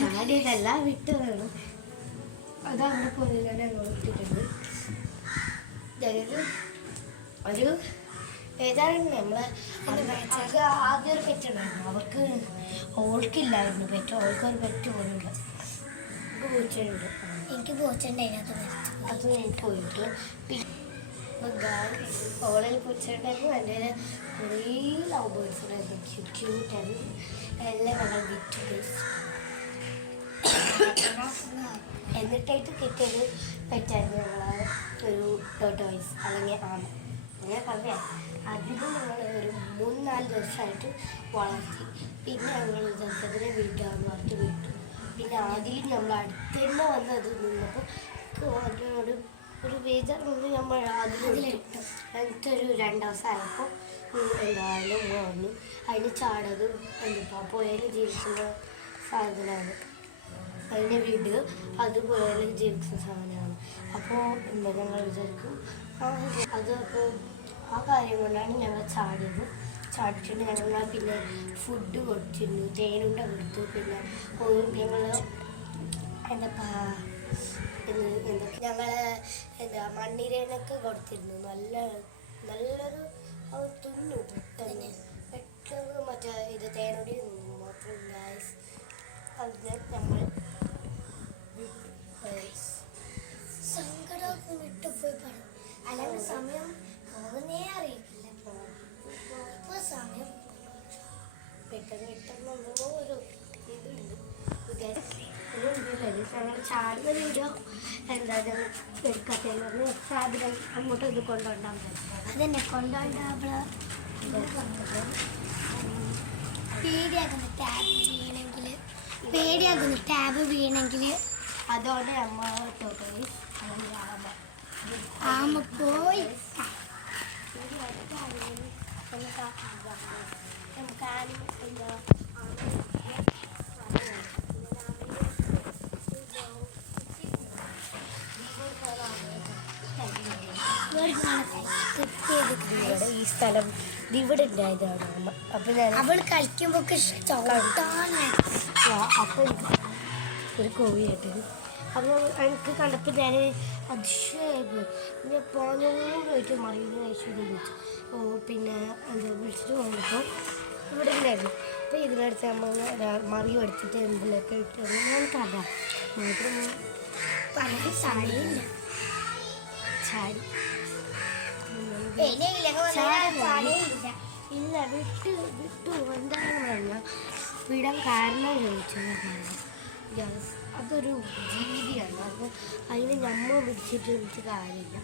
ചാടിയതല്ല വിട്ടതാണ്. അത് അവിടെ പോയി ഞങ്ങൾ ഇട്ടിട്ടുണ്ട്. ഒരു ഏതാണ് നമ്മളെ ആദ്യം ഒരു പെറ്റുണ്ടായിരുന്നു. അവർക്ക് ഓൾക്കില്ലായിരുന്നു പെറ്റ്. ഓൾക്കൊരു പെറ്റ് പോലുണ്ട്. പൂച്ചയുണ്ട്. എനിക്ക് പൂച്ചയുണ്ട്. അത് എനിക്ക് പോയിട്ട് ഓളിൽ പൂച്ചയുണ്ടായിരുന്നു. എൻ്റെ കുറേ ലവ് ബേർഡ്സ് ഉണ്ടായിരുന്നു. ക്യൂട്ടായിരുന്നു. എല്ലാം ഞങ്ങൾ വിറ്റ് പോയി. എന്നിട്ടായിട്ട് കിട്ടിയൊരു പെറ്റായിരുന്നു ഞങ്ങൾ ഒരു ടോട്ടോയ്സ് അല്ലെങ്കിൽ ആമ. അങ്ങനെ പറയാം. അധികം ഞങ്ങൾ ഒരു 3-4 ദിവസമായിട്ട് വളർത്തി. പിന്നെ ഞങ്ങൾ അതിനെ വീട്ടാന്ന് പറഞ്ഞിട്ട് വിട്ടു. പിന്നെ ആദ്യം നമ്മൾ അടുത്ത് തന്നെ വന്നത് നിന്നപ്പോൾ അതിനോട് ഒരു ബേജാറുണ്ട്. നമ്മൾ അതിലിട്ടു. എന്നിട്ട് ഒരു 2 ദിവസമായപ്പോൾ എന്തായാലും വന്നു. അതിന് ചാടതും എന്താ പുഴയിൽ ജീവിക്കുന്ന സാധനമാണ്. അതിൻ്റെ വീട് അതുപോലെ ജീവിക്കുന്ന സാധനമാണ്. അപ്പോൾ എന്താ ഞങ്ങൾ വിചാരിക്കും അത്. അപ്പോൾ ആ കാര്യം കൊണ്ടാണ് ഞങ്ങൾ ചാടിച്ചിട്ട് ഞങ്ങൾ പിന്നെ ഫുഡ് കൊടുത്തിരുന്നു. തേനുണ്ട കൊടുത്തു. പിന്നെ ഞങ്ങൾ ഞങ്ങൾ മണ്ണിരേനൊക്കെ കൊടുത്തിരുന്നു. നല്ലൊരു തിന്നു തന്നെ പെട്ടെന്ന് മറ്റേ ഇത് തേനൊടി തിന്നു മാത്രം. ഗൈസ് അതിന് ഞങ്ങൾ സങ്കടമൊക്കെ വിട്ടുപോയി പറയും. അല്ലെങ്കിൽ സമയം പോകുന്നേ അറിയില്ല. ഇപ്പോൾ സമയം പെട്ടെന്ന് എന്തോ ഒരു ഇതുണ്ട്. ഞങ്ങൾ ചാടുന്ന വീഡിയോ എന്താ എടുക്കാത്തതെന്ന് പറഞ്ഞ് സാധനം അങ്ങോട്ട് ഇത് കൊണ്ടുപോകാൻ പറ്റും. അതെന്നെ കൊണ്ടുപോകാൻ പേടിയാകുന്നു. ടാബ് വീണെങ്കിൽ അതോടെ അമ്മ പോയി. ആമ പോയി. ഈ സ്ഥലം ഇവിടെ ഉണ്ടായതാണ് അമ്മ. അപ്പം ഞാൻ അവൾ കളിക്കുമ്പോൾ അപ്പോൾ ഒരു കോഴിയായിട്ട് അപ്പോൾ എനിക്ക് കണ്ടപ്പോൾ ഞാൻ അതിശയമായിരുന്നു. പിന്നെ പോയിട്ട് മറിയുന്ന കഴിച്ചിട്ട് വിളിച്ചു. പിന്നെ എന്താ വിളിച്ചിട്ട് പോകുമ്പോൾ ഇവിടെ ഉണ്ടായിരുന്നു. അപ്പോൾ ഇതിനടുത്ത് നമ്മൾ മറിയും എടുത്തിട്ട് എന്തിലൊക്കെ ഇട്ട് ഞാൻ കഥ മാത്രം പല സമയമില്ല. ചാടി ഇല്ല വിട്ടു എന്താണെന്ന് പറഞ്ഞാൽ വിടാൻ കാരണം ചോദിച്ചത് അതൊരു ജീവിയാണ്. അപ്പോൾ അതിന് നമ്മൾ പിടിച്ചിട്ട് കാര്യമില്ല.